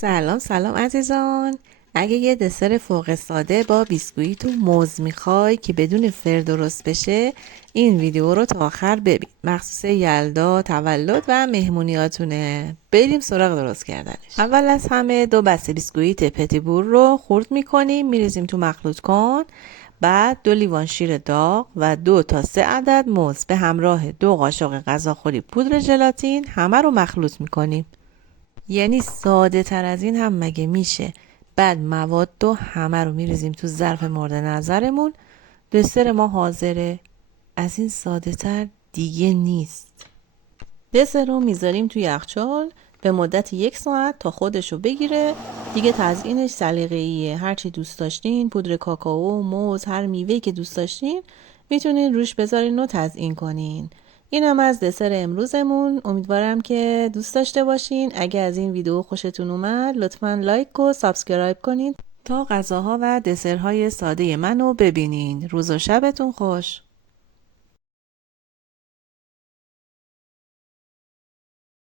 سلام عزیزان. اگه یه دسر فوق ساده با بیسکویت و موز میخوای که بدون فر درست بشه، این ویدیو رو تا آخر ببین. مخصوص یلدا، تولد و مهمونیاتونه. بریم سراغ درست کردنش. اول از همه 2 بسته بیسکویت پتیبور رو خرد میکنیم، میریزیم تو مخلوط کن. بعد 2 لیوان شیر داغ و 2 تا 3 عدد موز به همراه 2 قاشق غذاخوری پودر ژلاتین همه رو مخلوط میکنیم. یعنی ساده تر از این هم مگه میشه؟ بعد مواد رو همه رو میریزیم تو ظرف مورد نظرمون. دسر ما حاضره. از این ساده تر دیگه نیست. دسر رو میذاریم تو یخچال به مدت 1 ساعت تا خودشو بگیره. دیگه تزیینش سلیقه‌ایه، هرچی دوست داشتین، پودر کاکائو، موز، هر میوه‌ای که دوست داشتین میتونین روش بذارین و تزیین کنین. اینم از دسر امروزمون. امیدوارم که دوست داشته باشین. اگه از این ویدیو خوشتون اومد لطفاً لایک و سابسکرایب کنین تا غذاها و دسرهای ساده منو ببینین. روز و شبتون خوش.